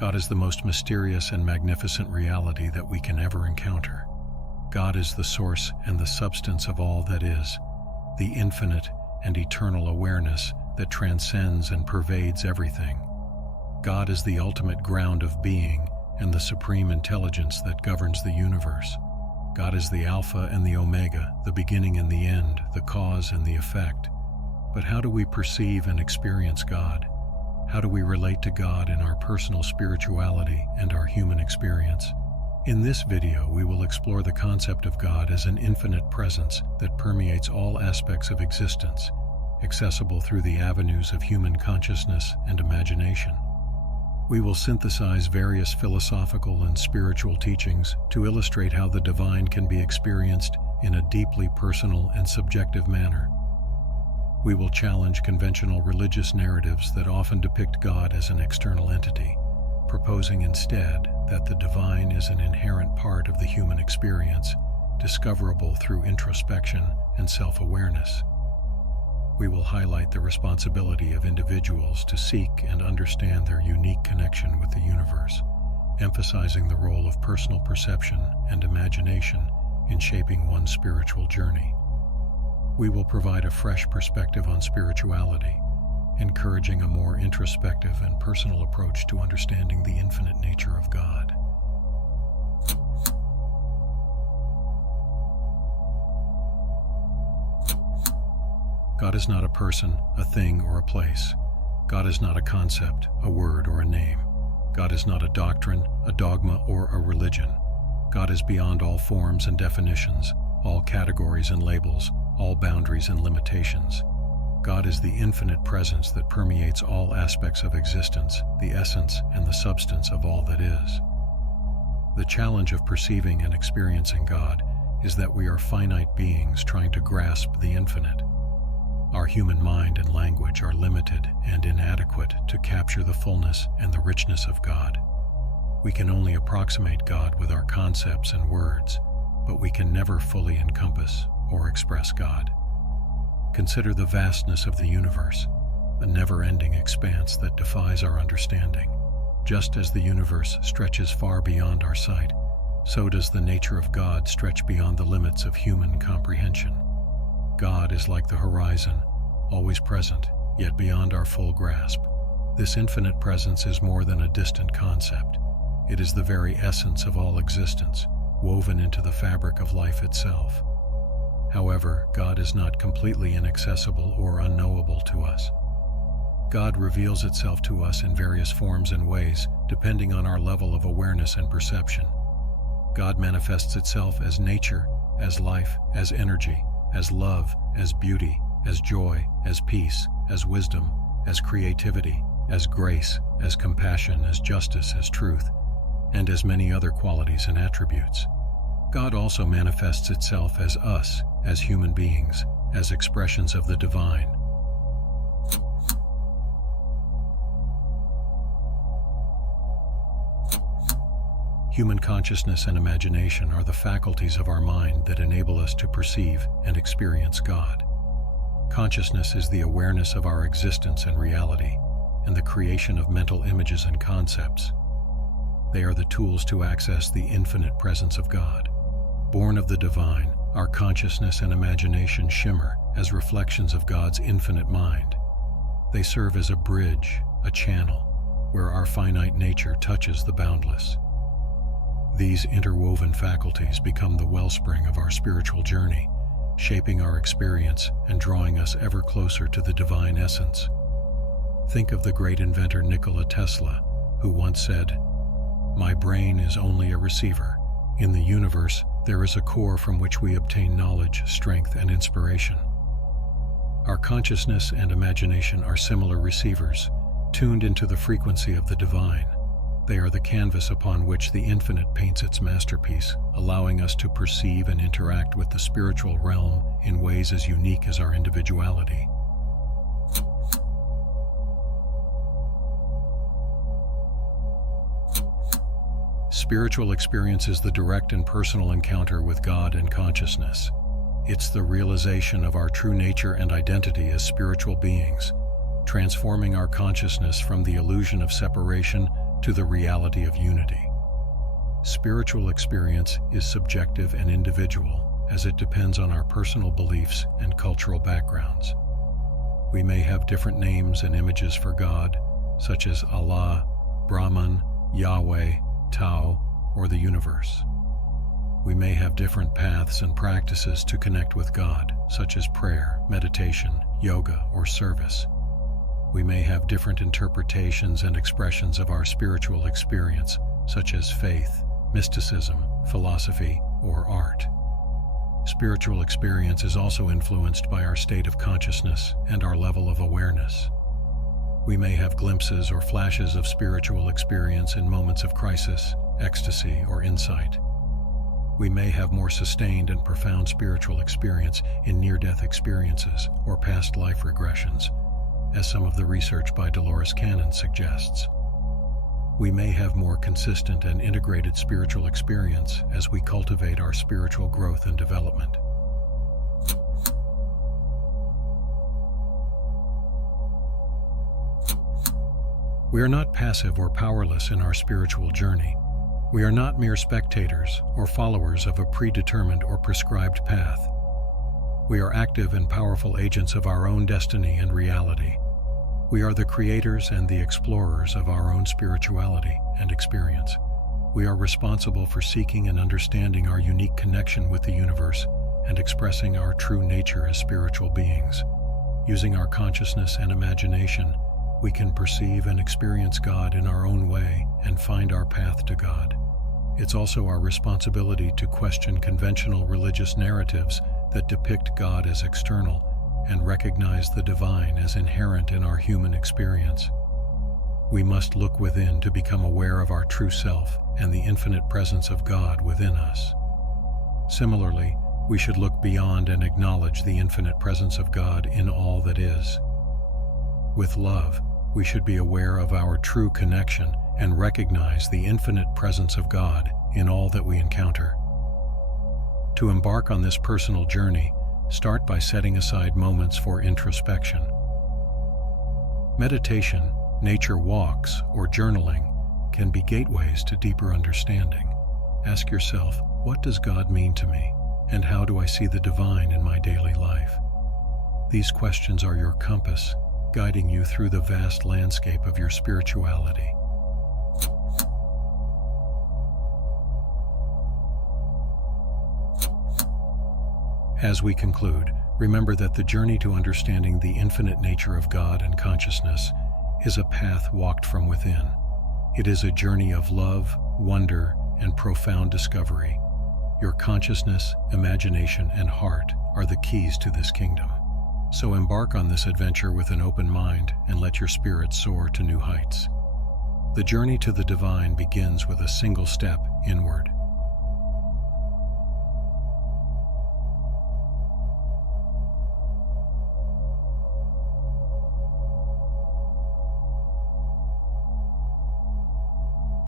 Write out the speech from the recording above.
God is the most mysterious and magnificent reality that we can ever encounter. God is the source and the substance of all that is, the infinite and eternal awareness that transcends and pervades everything. God is the ultimate ground of being and the supreme intelligence that governs the universe. God is the Alpha and the Omega, the beginning and the end, the cause and the effect. But how do we perceive and experience God? How do we relate to God in our personal spirituality and our human experience? In this video, we will explore the concept of God as an infinite presence that permeates all aspects of existence, accessible through the avenues of human consciousness and imagination. We will synthesize various philosophical and spiritual teachings to illustrate how the divine can be experienced in a deeply personal and subjective manner. We will challenge conventional religious narratives that often depict God as an external entity, proposing instead that the divine is an inherent part of the human experience, discoverable through introspection and self-awareness. We will highlight the responsibility of individuals to seek and understand their unique connection with the universe, emphasizing the role of personal perception and imagination in shaping one's spiritual journey. We will provide a fresh perspective on spirituality, encouraging a more introspective and personal approach to understanding the infinite nature of God. God is not a person, a thing, or a place. God is not a concept, a word, or a name. God is not a doctrine, a dogma, or a religion. God is beyond all forms and definitions, all categories and labels, all boundaries and limitations. God is the infinite presence that permeates all aspects of existence, the essence and the substance of all that is. The challenge of perceiving and experiencing God is that we are finite beings trying to grasp the infinite. Our human mind and language are limited and inadequate to capture the fullness and the richness of God. We can only approximate God with our concepts and words, but we can never fully encompass or express God. Consider the vastness of the universe, a never-ending expanse that defies our understanding. Just as the universe stretches far beyond our sight, so does the nature of God stretch beyond the limits of human comprehension. God is like the horizon, always present, yet beyond our full grasp. This infinite presence is more than a distant concept. It is the very essence of all existence, woven into the fabric of life itself. However, God is not completely inaccessible or unknowable to us. God reveals itself to us in various forms and ways, depending on our level of awareness and perception. God manifests itself as nature, as life, as energy, as love, as beauty, as joy, as peace, as wisdom, as creativity, as grace, as compassion, as justice, as truth, and as many other qualities and attributes. God also manifests itself as us, as human beings, as expressions of the divine. Human consciousness and imagination are the faculties of our mind that enable us to perceive and experience God. Consciousness is the awareness of our existence and reality, and the creation of mental images and concepts. They are the tools to access the infinite presence of God. Born of the divine, our consciousness and imagination shimmer as reflections of God's infinite mind. They serve as a bridge, a channel, where our finite nature touches the boundless. These interwoven faculties become the wellspring of our spiritual journey, shaping our experience and drawing us ever closer to the divine essence. Think of the great inventor Nikola Tesla, who once said, "My brain is only a receiver. In the universe, there is a core from which we obtain knowledge, strength, and inspiration." Our consciousness and imagination are similar receivers, tuned into the frequency of the divine. They are the canvas upon which the infinite paints its masterpiece, allowing us to perceive and interact with the spiritual realm in ways as unique as our individuality. Spiritual experience is the direct and personal encounter with God and consciousness. It's the realization of our true nature and identity as spiritual beings, transforming our consciousness from the illusion of separation to the reality of unity. Spiritual experience is subjective and individual, as it depends on our personal beliefs and cultural backgrounds. We may have different names and images for God, such as Allah, Brahman, Yahweh, Tao, or the universe. We may have different paths and practices to connect with God, such as prayer, meditation, yoga, or service. We may have different interpretations and expressions of our spiritual experience, such as faith, mysticism, philosophy, or art. Spiritual experience is also influenced by our state of consciousness and our level of awareness. We may have glimpses or flashes of spiritual experience in moments of crisis, ecstasy, or insight. We may have more sustained and profound spiritual experience in near-death experiences or past life regressions, as some of the research by Dolores Cannon suggests. We may have more consistent and integrated spiritual experience as we cultivate our spiritual growth and development. We are not passive or powerless in our spiritual journey. We are not mere spectators or followers of a predetermined or prescribed path. We are active and powerful agents of our own destiny and reality. We are the creators and the explorers of our own spirituality and experience. We are responsible for seeking and understanding our unique connection with the universe and expressing our true nature as spiritual beings. Using our consciousness and imagination, we can perceive and experience God in our own way and find our path to God. It's also our responsibility to question conventional religious narratives that depict God as external and recognize the divine as inherent in our human experience. We must look within to become aware of our true self and the infinite presence of God within us. Similarly, we should look beyond and acknowledge the infinite presence of God in all that is. With love, we should be aware of our true connection and recognize the infinite presence of God in all that we encounter. To embark on this personal journey, start by setting aside moments for introspection. Meditation, nature walks, or journaling can be gateways to deeper understanding. Ask yourself, what does God mean to me, and how do I see the divine in my daily life? These questions are your compass, guiding you through the vast landscape of your spirituality. As we conclude, remember that the journey to understanding the infinite nature of God and consciousness is a path walked from within. It is a journey of love, wonder, and profound discovery. Your consciousness, imagination, and heart are the keys to this kingdom. So embark on this adventure with an open mind and let your spirit soar to new heights. The journey to the divine begins with a single step inward.